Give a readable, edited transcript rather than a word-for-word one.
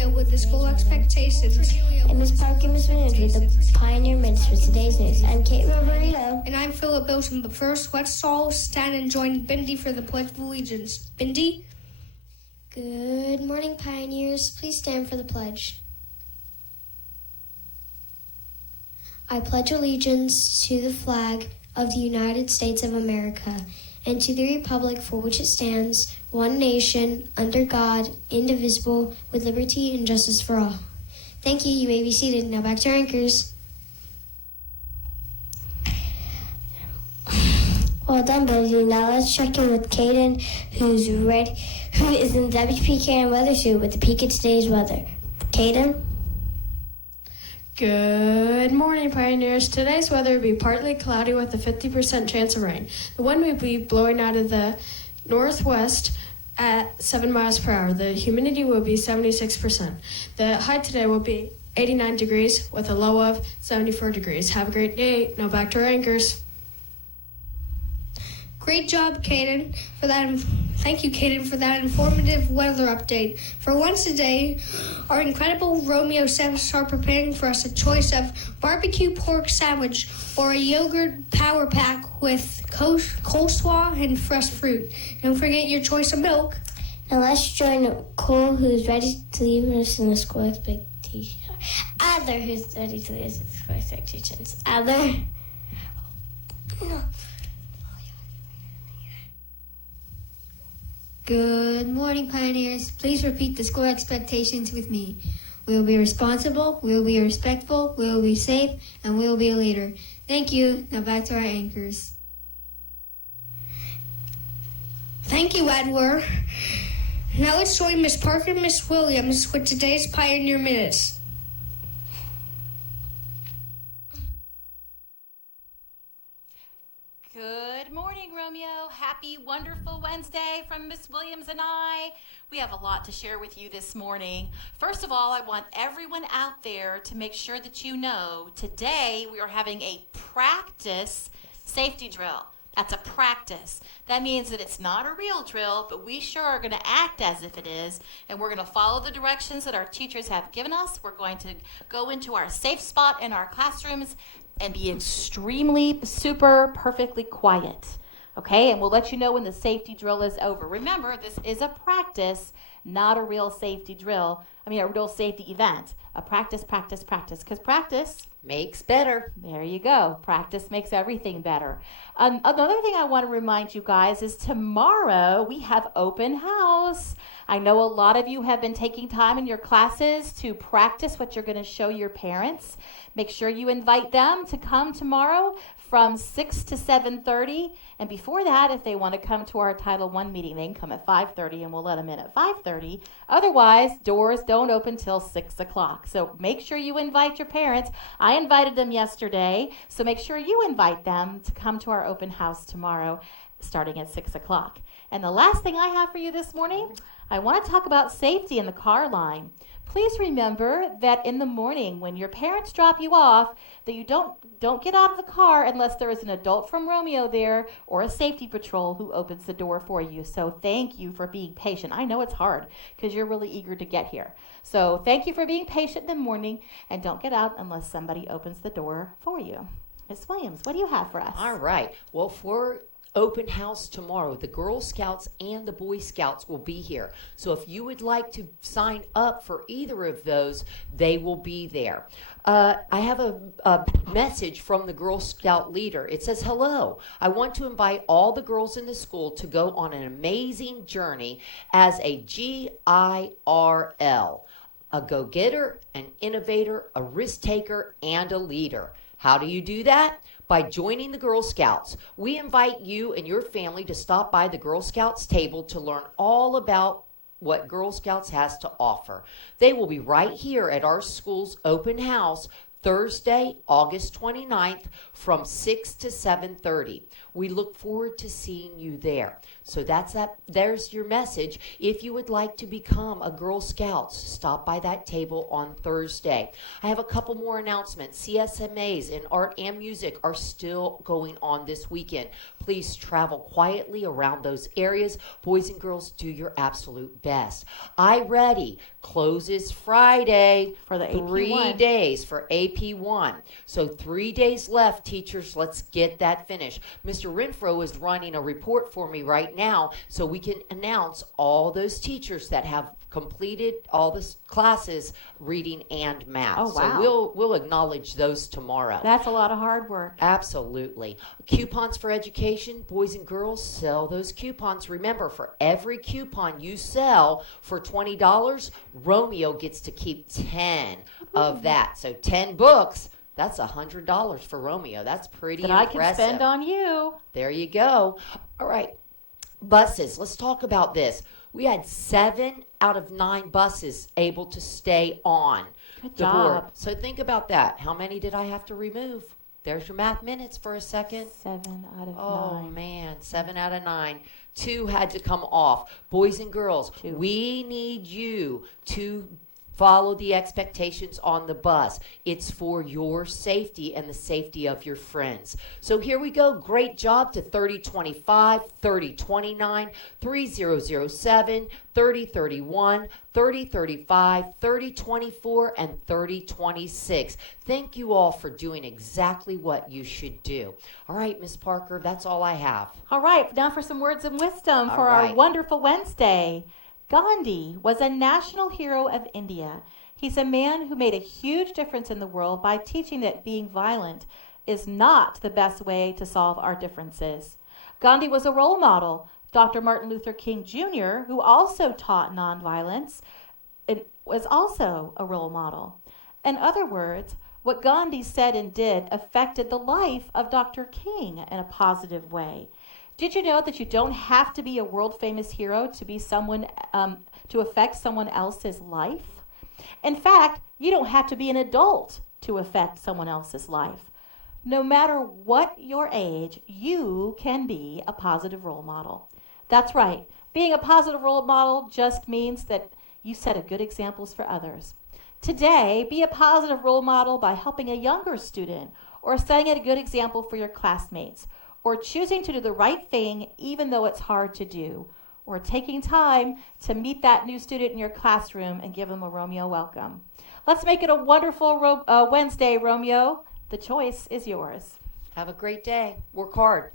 Trujillo with the school expectations. And Miss Parker, Miss Williams with the Pioneer Minutes for today's news. I'm Kate Roverito. And I'm Philip Bilson, but first, let's all stand and join Bindi for the Pledge of Allegiance. Bindi? Good morning, Pioneers. Please stand for the pledge. I pledge allegiance to the flag of the United States of America and to the republic for which it stands, one nation, under God, indivisible, with liberty and justice for all. Thank you. You may be seated. Now back to our anchors. Well done, Bindi. Now let's check in with Caden, who is in the WPKN weather suit with the peak of today's weather. Caden? Good morning, Pioneers. Today's weather will be partly cloudy with a 50% chance of rain. The wind will be blowing out of the northwest at 7 miles per hour. The humidity will be 76%. The high today will be 89 degrees with a low of 74 degrees. Have a great day. Now back to our anchors. Great job, Caden, for that. Thank you, Caden, for that informative weather update. For lunch today, our incredible Romeo chefs are preparing for us a choice of barbecue pork sandwich or a yogurt power pack with coleslaw and fresh fruit. Don't forget your choice of milk. Now let's join Cole, who's ready to leave us in the school expectations. Adler, who's ready to leave us in the school expectations. Adler. Good morning, Pioneers. Please repeat the school expectations with me. We will be responsible, we will be respectful, we will be safe, and we will be a leader. Thank you. Now back to our anchors. Thank you, Adler. Now let's join Miss Parker and Miss Williams with today's Pioneer Minutes. Good morning, Romeo. Happy, wonderful Wednesday from Miss Williams and I. We have a lot to share with you this morning. First of all, I want everyone out there to make sure that you know today we are having a practice safety drill. That's a practice. That means that it's not a real drill, but we sure are going to act as if it is, and we're going to follow the directions that our teachers have given us. We're going to go into our safe spot in our classrooms and be extremely, super, perfectly quiet, okay? And we'll let you know when the safety drill is over. Remember, this is a practice, not a real safety drill. A real safety event. A practice, because practice makes better. There you go. Practice makes everything better. Another thing I want to remind you guys is tomorrow we have open house. I know a lot of you have been taking time in your classes to practice what you're going to show your parents. Make sure you invite them to come tomorrow from 6 to 7:30. And before that, if they want to come to our Title I meeting, they can come at 5:30 and we'll let them in at 5:30. Otherwise, doors don't open till 6 o'clock. So make sure you invite your parents. I invited them yesterday, so make sure you invite them to come to our open house tomorrow starting at 6 o'clock. And the last thing I have for you this morning, I want to talk about safety in the car line. Please remember that in the morning when your parents drop you off, that you don't get out of the car unless there is an adult from Romeo there or a safety patrol who opens the door for you. So thank you for being patient. I know it's hard because you're really eager to get here. So thank you for being patient in the morning, and don't get out unless somebody opens the door for you. Ms. Williams, what do you have for us? All right. Well, for open house tomorrow, the Girl Scouts and the Boy Scouts will be here. So if you would like to sign up for either of those, they will be there. I have a message from the Girl Scout leader. It says, hello, I want to invite all the girls in the school to go on an amazing journey as a GIRL, a go-getter, an innovator, a risk-taker, and a leader. How do you do that? By joining the Girl Scouts. We invite you and your family to stop by the Girl Scouts table to learn all about what Girl Scouts has to offer. They will be right here at our school's open house Thursday, August 29th from 6 to 7:30. We look forward to seeing you there. So there's your message. If you would like to become a Girl Scout, stop by that table on Thursday. I have a couple more announcements. CSMAs in art and music are still going on this weekend. Please travel quietly around those areas. Boys and girls, do your absolute best. iReady closes Friday For the AP1. 3 days for AP1. So 3 days left, teachers. Let's get that finished. Mr. Renfro is running a report for me right now so we can announce all those teachers that have completed all the classes, reading and math. Oh, wow. So we'll acknowledge those tomorrow. That's a lot of hard work. Absolutely. Coupons for education. Boys and girls, sell those coupons. Remember, for every coupon you sell for $20, Romeo gets to keep 10 of that. So 10 books, that's $100 for Romeo. That's pretty That I impressive. can spend on you. There you go. All right. Buses. Let's talk about this. We had 7 out of 9 buses able to stay on Good the board. job. So think about that. How many did I have to remove? There's your math minutes for a second. 7 out of 9. Oh, man. 7 out of 9. 2 had to come off. Boys and girls, 2. we need you to follow the expectations on the bus. It's for your safety and the safety of your friends. So here we go. Great job to 3025, 3029, 3007, 3031, 3035, 3024, and 3026. Thank you all for doing exactly what you should do. All right, Miss Parker, that's all I have. All right, now for some words of wisdom All for right. our wonderful Wednesday. Gandhi was a national hero of India. He's a man who made a huge difference in the world by teaching that being violent is not the best way to solve our differences. Gandhi was a role model. Dr. Martin Luther King Jr., who also taught nonviolence, was also a role model. In other words, what Gandhi said and did affected the life of Dr. King in a positive way. Did you know that you don't have to be a world-famous hero to be someone to affect someone else's life? In fact, you don't have to be an adult to affect someone else's life. No matter what your age, you can be a positive role model. That's right. Being a positive role model just means that you set a good examples for others. Today, be a positive role model by helping a younger student, or setting a good example for your classmates, or choosing to do the right thing even though it's hard to do, or taking time to meet that new student in your classroom and give them a Romeo welcome. Let's make it a wonderful Wednesday, Romeo. The choice is yours. Have a great day. Work hard.